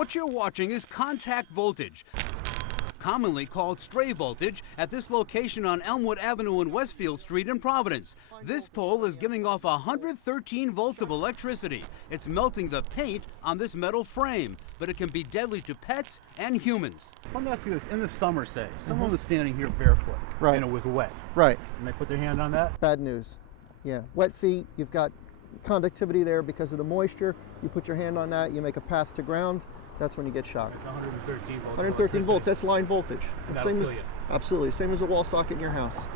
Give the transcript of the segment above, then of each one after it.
What you're watching is contact voltage, commonly called stray voltage, at this location on Elmwood Avenue and Westfield Street in Providence. This pole is giving off 113 volts of electricity. It's melting the paint on this metal frame, but it can be deadly to pets and humans. Let me ask you this, in the summer, say, someone was standing here barefoot, Right. and it was wet. Right. And they put their hand on that? Bad news. Yeah. Wet feet, you've got conductivity there because of the moisture. You put your hand on that, you make a path to ground. That's when you get shocked. It's 113 volts. 113 volts, that's line voltage. And It's that'll same kill as, you. absolutely, same as a wall socket in your house.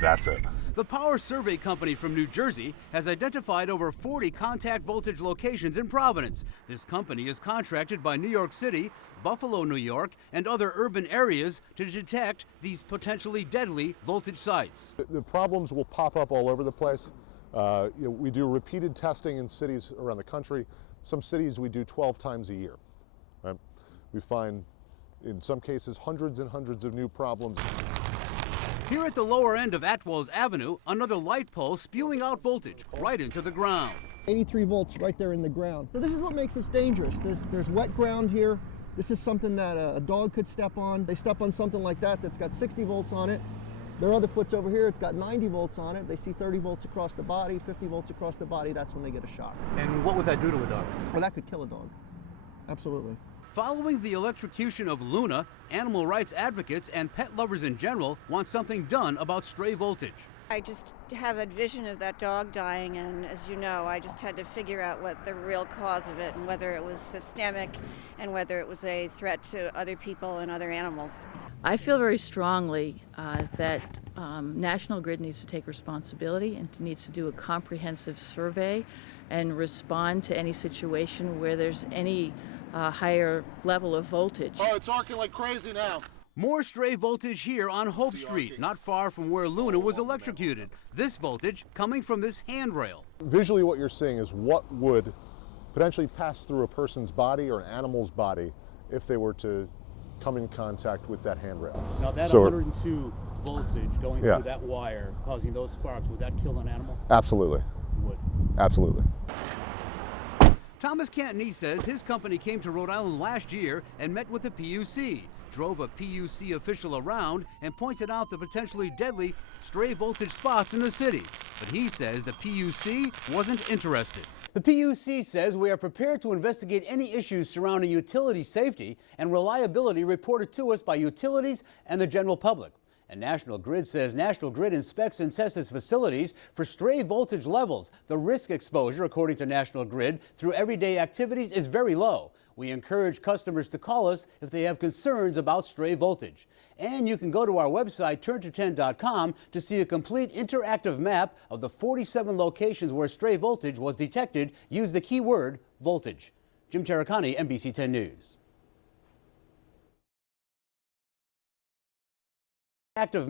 That's it. The Power Survey Company from New Jersey has identified over 40 contact voltage locations in Providence. This company is contracted by New York City, Buffalo, New York, and other urban areas to detect these potentially deadly voltage sites. The problems will pop up all over the place. We do repeated testing in cities around the country. Some cities we do 12 times a year. Right? We find, in some cases, hundreds and hundreds of new problems. Here at the lower end of Atwells Avenue, another light pole spewing out voltage right into the ground. 83 volts right there in the ground. So this is what makes us dangerous. There's wet ground here. This is something that a dog could step on. They step on something like that that's got 60 volts on it. Their other foot's over here, it's got 90 volts on it. They see 30 volts across the body, 50 volts across the body, that's when they get a shock. And what would that do to a dog? Well, that could kill a dog. Absolutely. Following the electrocution of Luna, animal rights advocates and pet lovers in general want something done about stray voltage. I just have a vision of that dog dying, and as you know, I just had to figure out what the real cause of it and whether it was systemic and whether it was a threat to other people and other animals. I feel very strongly that National Grid needs to take responsibility and needs to do a comprehensive survey and respond to any situation where there's any higher level of voltage. Oh, it's arcing like crazy now. More stray voltage here on Hope Street, not far from where Luna was electrocuted. This voltage coming from this handrail. Visually what you're seeing is what would potentially pass through a person's body or an animal's body if they were to come in contact with that handrail. Now that So- 102 voltage going Yeah. through that wire, causing those sparks, would that kill an animal? Absolutely. It would. Absolutely. Thomas Cantony says his company came to Rhode Island last year and met with the PUC, drove a PUC official around and pointed out the potentially deadly stray voltage spots in the city. But he says the PUC wasn't interested. The PUC says we are prepared to investigate any issues surrounding utility safety and reliability reported to us by utilities and the general public. And National Grid says National Grid inspects and tests its facilities for stray voltage levels. The risk exposure, according to National Grid, through everyday activities is very low. We encourage customers to call us if they have concerns about stray voltage. And you can go to our website, turnto10.com, to see a complete interactive map of the 47 locations where stray voltage was detected. Use the keyword voltage. Jim Terracani, NBC 10 News. Active